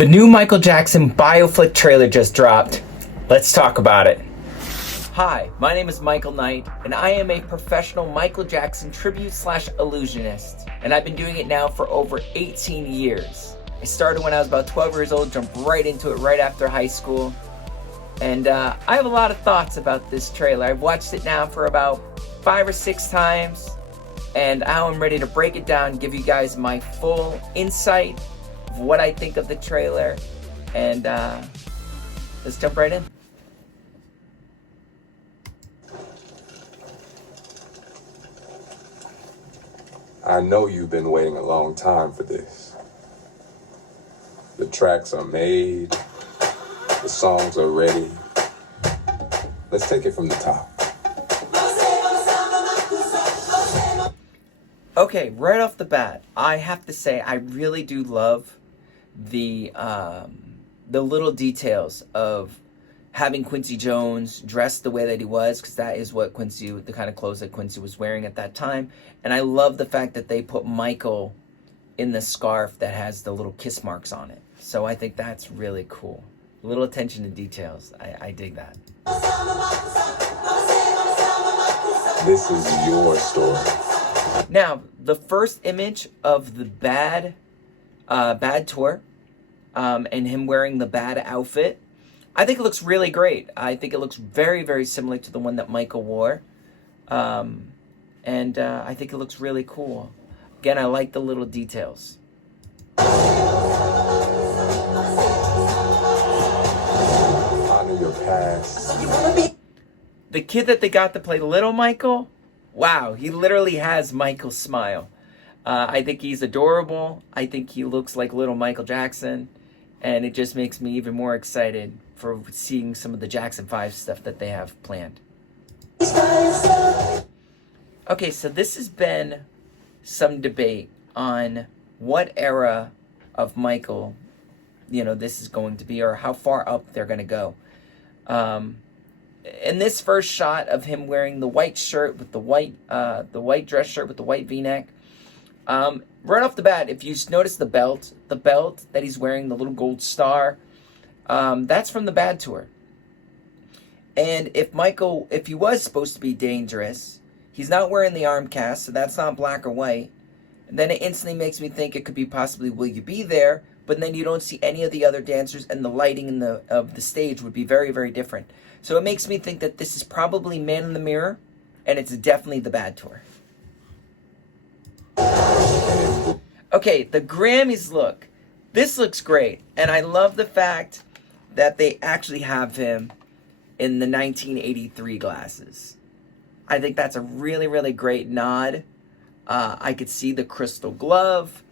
The new Michael Jackson Bioflick trailer just dropped. Let's talk about it. Hi, my name is Michael Knight, and I am a professional Michael Jackson tribute/illusionist, and I've been doing it now for over 18 years. I started when I was about 12 years old, jumped right into it right after high school, and I have a lot of thoughts about this trailer. I've watched it now for about 5 or 6 times, and now I'm ready to break it down, give you guys my full insight of what I think of the trailer, and let's jump right in. I know you've been waiting a long time for this. The tracks are made, the songs are ready. Let's take it from the top. Okay, right off the bat, I have to say I really do love the little details of having Quincy Jones dressed the way that he was, because that is what the kind of clothes that Quincy was wearing at that time. And I love the fact that they put Michael in the scarf that has the little kiss marks on it. So I think that's really cool. A little attention to details. I dig that. This is your story. Now, the first image of the Bad tour, and him wearing the Bad outfit, I think it looks really great. I think it looks very, very similar to the one that Michael wore. And I think it looks really cool. Again, I like the little details. Honor your past. The kid that they got to play Little Michael, wow, he literally has Michael's smile. I think he's adorable. I think he looks like little Michael Jackson. And it just makes me even more excited for seeing some of the Jackson 5 stuff that they have planned. Okay, so this has been some debate on what era of Michael, this is going to be, or how far up they're going to go. In this first shot of him wearing the white shirt with the white dress shirt with the white V-neck, right off the bat, if you notice the belt that he's wearing, the little gold star, that's from the Bad tour. And if he was supposed to be dangerous, he's not wearing the arm cast, so that's not black or white. And then it instantly makes me think it could be possibly Will You Be There, but then you don't see any of the other dancers, and the lighting of the stage would be very, very different. So it makes me think that this is probably Man in the Mirror, and it's definitely the Bad tour. Okay, the Grammys look. This looks great, and I love the fact that they actually have him in the 1983 glasses. I think that's a really, really great nod. I could see the crystal glove,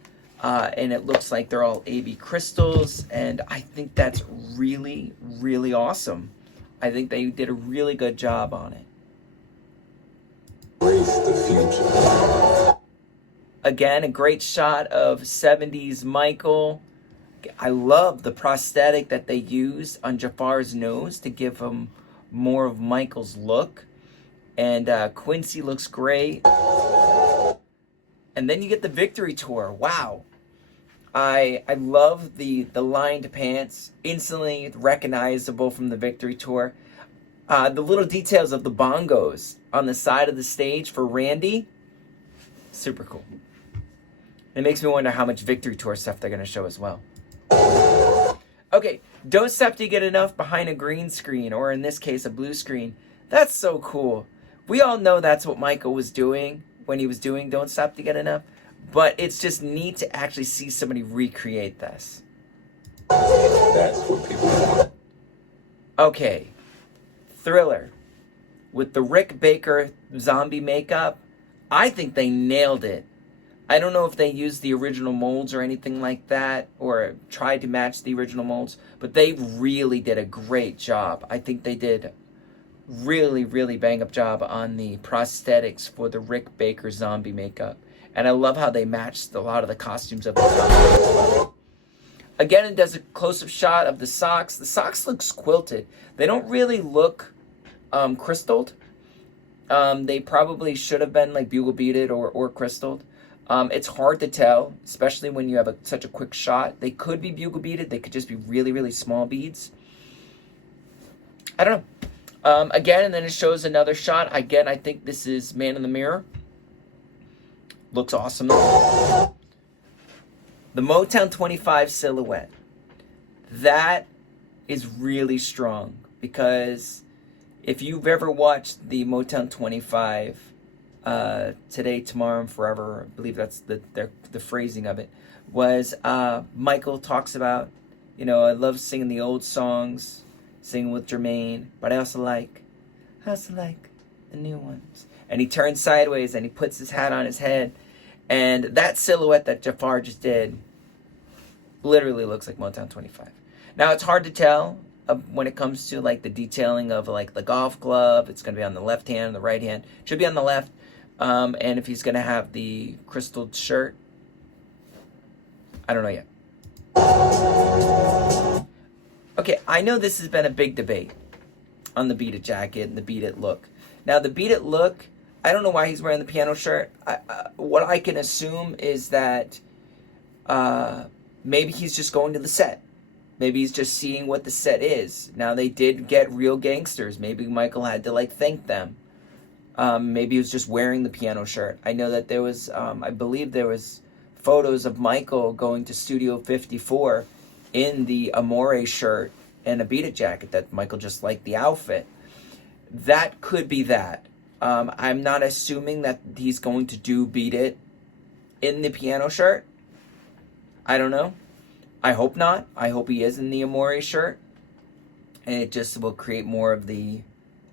and it looks like they're all AB crystals, and I think that's really, really awesome. I think they did a really good job on it. Embrace the future. Again, a great shot of 70s Michael. I love the prosthetic that they used on Jafar's nose to give him more of Michael's look. And Quincy looks great. And then you get the Victory Tour. Wow. I love the lined pants. Instantly recognizable from the Victory Tour. The little details of the bongos on the side of the stage for Randy. Super cool. It makes me wonder how much Victory Tour stuff they're going to show as well. Okay, Don't Stop Till You Get Enough behind a green screen, or in this case, a blue screen. That's so cool. We all know that's what Michael was doing when he was doing Don't Stop Till You Get Enough, but it's just neat to actually see somebody recreate this. That's what people want. Okay, Thriller. With the Rick Baker zombie makeup, I think they nailed it. I don't know if they used the original molds or anything like that, or tried to match the original molds, but they really did a great job. I think they did really, really bang up job on the prosthetics for the Rick Baker zombie makeup. And I love how they matched a lot of the costumes of the zombies. Again, it does a close-up shot of the socks. The socks look quilted. They don't really look crystalled. They probably should have been like bugle beaded or crystalled. It's hard to tell, especially when you have such a quick shot. They could be bugle beaded. They could just be really, really small beads. I don't know. Again, and then it shows another shot. Again, I think this is Man in the Mirror. Looks awesome. The Motown 25 silhouette. That is really strong, because if you've ever watched the Motown 25, Today, Tomorrow, and Forever, I believe that's the phrasing of it, was Michael talks about, I love singing the old songs, singing with Jermaine, but I also like the new ones. And he turns sideways and he puts his hat on his head, and that silhouette that Jafar just did literally looks like Motown 25. Now, it's hard to tell when it comes to like the detailing of like the golf glove. It's going to be on the left hand, the right hand. It should be on the left. And if he's going to have the crystal shirt, I don't know yet. Okay, I know this has been a big debate on the Beat It jacket and the Beat It look. Now, the Beat It look, I don't know why he's wearing the piano shirt. What I can assume is that maybe he's just going to the set. Maybe he's just seeing what the set is. Now, they did get real gangsters. Maybe Michael had to like thank them. Maybe he was just wearing the piano shirt. I know that there was, I believe there was photos of Michael going to Studio 54 in the Amore shirt and a Beat It jacket, that Michael just liked the outfit. That could be that. I'm not assuming that he's going to do Beat It in the piano shirt. I don't know. I hope not. I hope he is in the Amore shirt. And it just will create more of the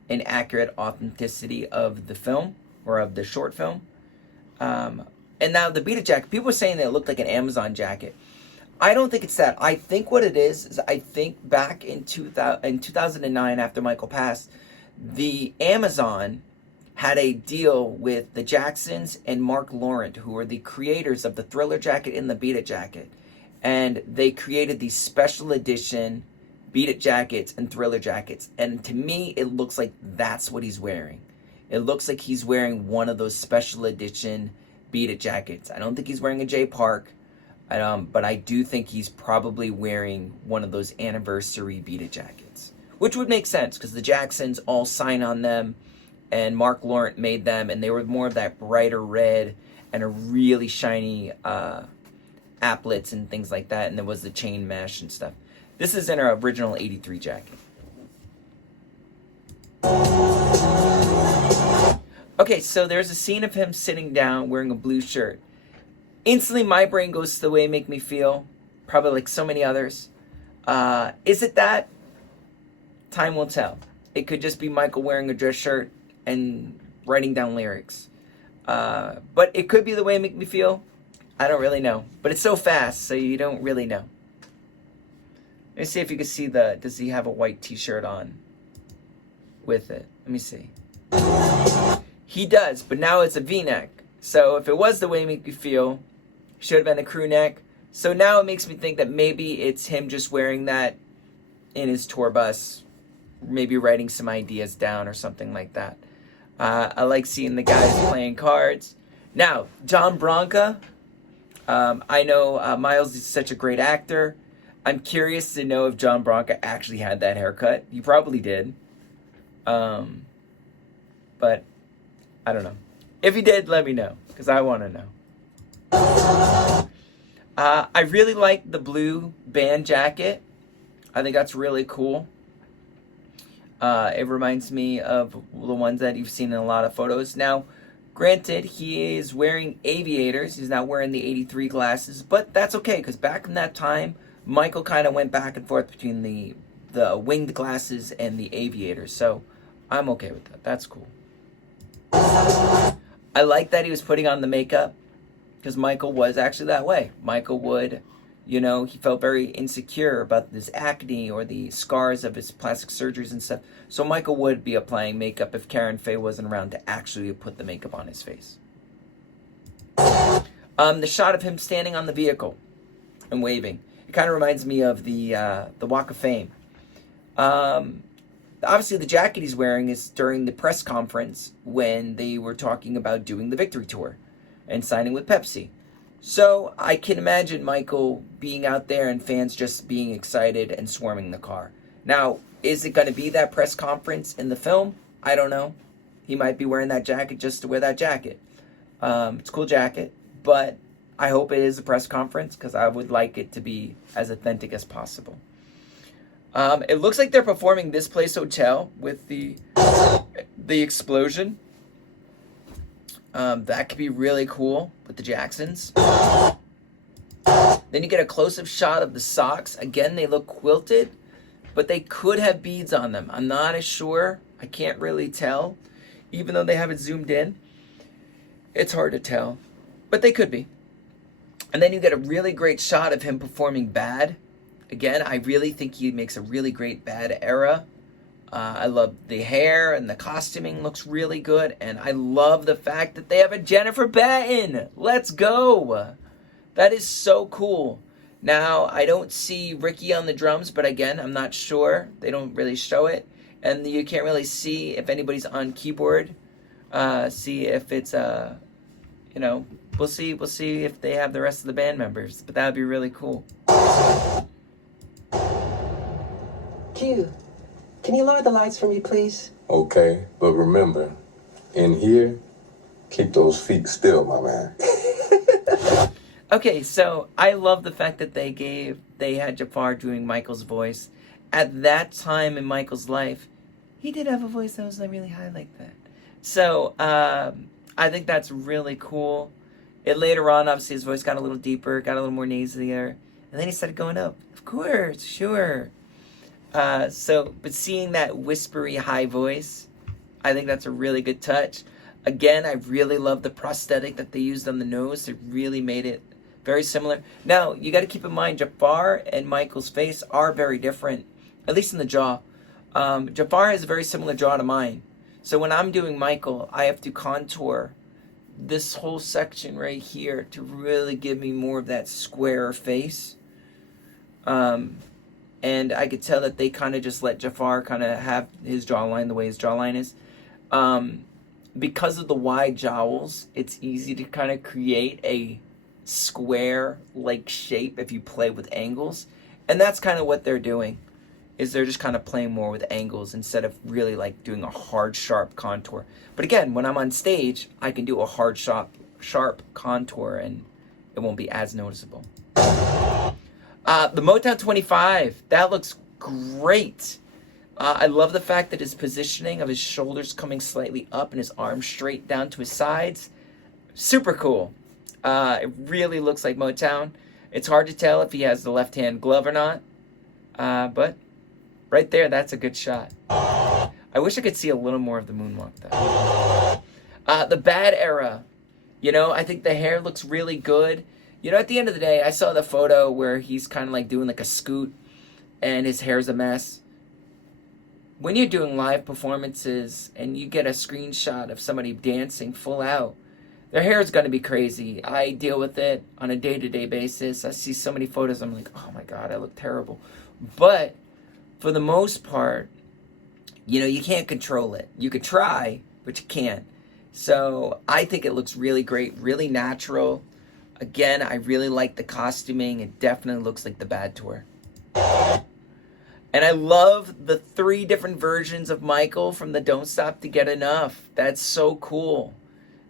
inaccurate authenticity of the film, or of the short film. And now the Beat It jacket, people were saying that it looked like an Amazon jacket. I don't think it's that. I think what it is I think back in 2009, after Michael passed, the Amazon had a deal with the Jacksons and Mark Laurent, who are the creators of the Thriller jacket and the Beat It jacket. And they created these special edition Beat It jackets and Thriller jackets. And to me, it looks like that's what he's wearing. It looks like he's wearing one of those special edition Beat It jackets. I don't think he's wearing a J Park, but I do think he's probably wearing one of those anniversary Beat It jackets, which would make sense because the Jacksons all sign on them, and Mark Laurent made them, and they were more of that brighter red and a really shiny applets and things like that, and there was the chain mesh and stuff. This is in our original 83 jacket. Okay, so there's a scene of him sitting down wearing a blue shirt. Instantly, my brain goes to the way it make me feel, probably like so many others. Is it that? Time will tell. It could just be Michael wearing a dress shirt and writing down lyrics. But it could be the way it make me feel. I don't really know. But it's so fast, so you don't really know. Let me see if you can see does he have a white t-shirt on with it? Let me see. He does, but now it's a v-neck. So if it was the way it make you feel, should have been a crew neck. So now it makes me think that maybe it's him just wearing that in his tour bus, maybe writing some ideas down or something like that. I like seeing the guys playing cards. Now, John Branca, I know Miles is such a great actor. I'm curious to know if John Branca actually had that haircut. He probably did. But I don't know. If he did, let me know, because I want to know. I really like the blue band jacket. I think that's really cool. It reminds me of the ones that you've seen in a lot of photos. Now, granted, he is wearing aviators. He's not wearing the 83 glasses, but that's okay, because back in that time, Michael kind of went back and forth between the winged glasses and the aviators, so I'm okay with that. That's cool. I like that he was putting on the makeup, because Michael was actually that way. Michael would, he felt very insecure about his acne or the scars of his plastic surgeries and stuff. So Michael would be applying makeup if Karen Faye wasn't around to actually put the makeup on his face. The shot of him standing on the vehicle and waving. It kind of reminds me of the Walk of Fame. Obviously, the jacket he's wearing is during the press conference when they were talking about doing the Victory Tour. and signing with Pepsi. So I can imagine Michael being out there and fans just being excited and swarming the car. Now, is it going to be that press conference in the film? I don't know. He might be wearing that jacket just to wear that jacket. It's a cool jacket, but I hope it is a press conference because I would like it to be as authentic as possible. It looks like they're performing This Place Hotel with the explosion. That could be really cool with the Jacksons. Then you get a close-up shot of the socks. Again, they look quilted, but they could have beads on them. I'm not as sure. I can't really tell. Even though they have it zoomed in, it's hard to tell. But they could be. And then you get a really great shot of him performing Bad. Again, I really think he makes a really great Bad era. I love the hair and the costuming looks really good. And I love the fact that they have a Jennifer Batten. Let's go. That is so cool. Now, I don't see Ricky on the drums, but again, I'm not sure. They don't really show it. And you can't really see if anybody's on keyboard. See if it's, we'll see if they have the rest of the band members. But that would be really cool. Q, can you lower the lights for me, please? Okay, but remember, in here, keep those feet still, my man. Okay, so I love the fact that they had Jafar doing Michael's voice. At that time in Michael's life, he did have a voice that was really high like that. So I think that's really cool. It later on, obviously, his voice got a little deeper, got a little more nasalier, and then he started going up. Of course, sure. But seeing that whispery high voice, I think that's a really good touch. Again, I really love the prosthetic that they used on the nose. It really made it very similar. Now, you got to keep in mind, Jafar and Michael's face are very different, at least in the jaw. Jafar has a very similar jaw to mine. So when I'm doing Michael, I have to contour this whole section right here to really give me more of that square face. And I could tell that they kind of just let Jafar kind of have his jawline the way his jawline is. Because of the wide jowls, it's easy to kind of create a square-like shape if you play with angles. And that's kind of what they're doing, is they're just kind of playing more with angles instead of really like doing a hard, sharp contour. But again, when I'm on stage, I can do a hard, sharp contour and it won't be as noticeable. The Motown 25, that looks great. I love the fact that his positioning of his shoulders coming slightly up and his arms straight down to his sides. Super cool. It really looks like Motown. It's hard to tell if he has the left-hand glove or not. But right there, that's a good shot. I wish I could see a little more of the moonwalk, though. The Bad era. I think the hair looks really good. At the end of the day, I saw the photo where he's kind of like doing like a scoot and his hair's a mess. When you're doing live performances and you get a screenshot of somebody dancing full out, their hair is going to be crazy. I deal with it on a day-to-day basis. I see so many photos, I'm like, oh my God, I look terrible. But for the most part, you can't control it. You could try, but you can't. So I think it looks really great, really natural. Again, I really like the costuming. It definitely looks like the Bad Tour. And I love the 3 different versions of Michael from the Don't Stop to Get Enough. That's so cool.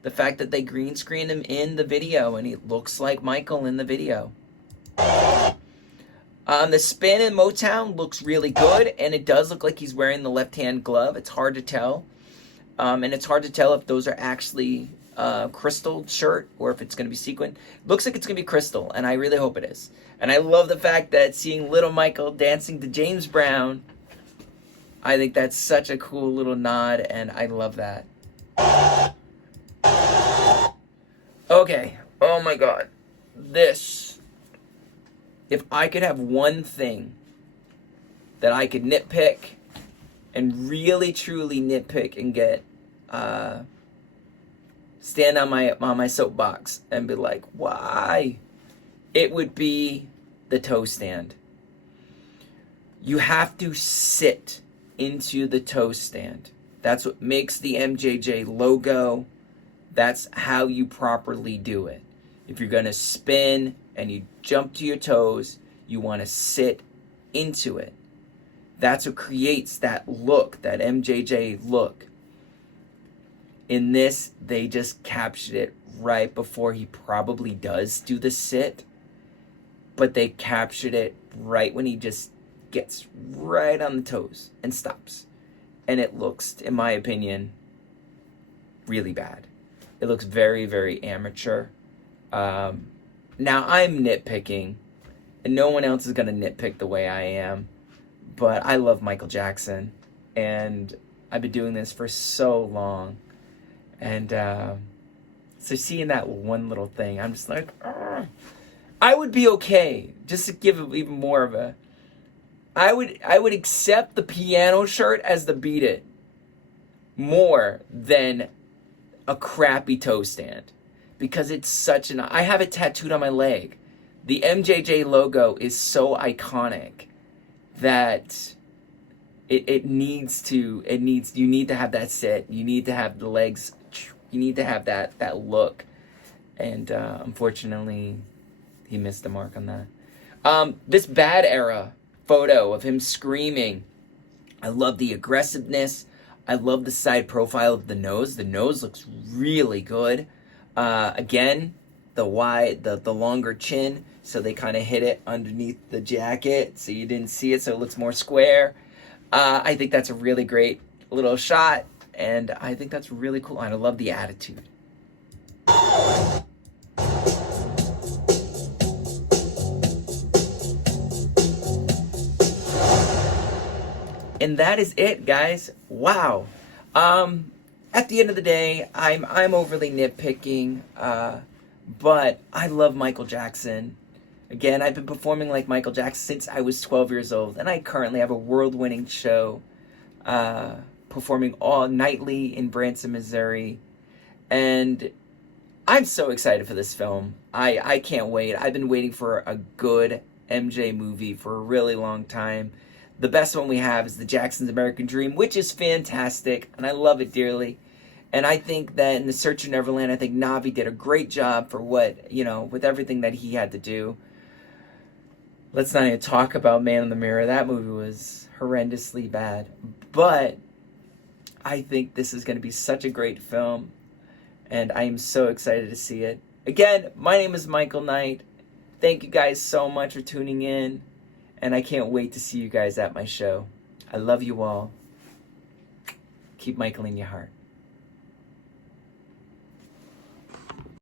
The fact that they green screened him in the video and he looks like Michael in the video. The spin in Motown looks really good, and it does look like he's wearing the left-hand glove. It's hard to tell. And it's hard to tell if those are actually crystal shirt or if it's going to be sequined. Looks like it's going to be crystal, and I really hope it is. And I love the fact that seeing little Michael dancing to James Brown, I think that's such a cool little nod, and I love that. Okay, oh my God. This, if I could have one thing that I could nitpick and really truly nitpick and get stand on my soapbox and be like, why? It would be the toe stand. You have to sit into the toe stand. That's what makes the MJJ logo That's how you properly do it. If you're going to spin and you jump to your toes, you want to sit into it. That's what creates that look, that MJJ look. In this, they just captured it right before he probably does do the sit, but they captured it right when he just gets right on the toes and stops. And it looks, in my opinion, really bad. It looks very, very amateur. Now, I'm nitpicking, and no one else is going to nitpick the way I am, but I love Michael Jackson, and I've been doing this for so long. And so seeing that one little thing, I'm just like, ugh. I would be okay, just to give it even more of a... I would accept the piano shirt as the Beat It more than a crappy toe stand. Because it's such an... I have it tattooed on my leg. The MJJ logo is so iconic that you need to have that sit. You need to have the legs... You need to have that look. And unfortunately, he missed the mark on that. This Bad Era photo of him screaming. I love the aggressiveness. I love the side profile of the nose. The nose looks really good. Again, the longer chin, so they kind of hit it underneath the jacket, so you didn't see it, so it looks more square. I think that's a really great little shot, and I think that's really cool, and I love the attitude. And that is it, guys. Wow. At the end of the day, I'm overly nitpicking, but I love Michael Jackson. Again, I've been performing like Michael Jackson since I was 12 years old, and I currently have a world-winning show performing all nightly in Branson, Missouri, and I'm so excited for this film. I can't wait. I've been waiting for a good MJ movie for a really long time. The best one we have is the Jackson's American Dream, which is fantastic, and I love it dearly. And I think that in The Search of Neverland, I think Navi did a great job for with everything that he had to do. Let's not even talk about Man in the Mirror. That movie was horrendously bad. But I think this is going to be such a great film, and I am so excited to see it. Again, my name is Michael Knight. Thank you guys so much for tuning in. And I can't wait to see you guys at my show. I love you all. Keep Michael in your heart.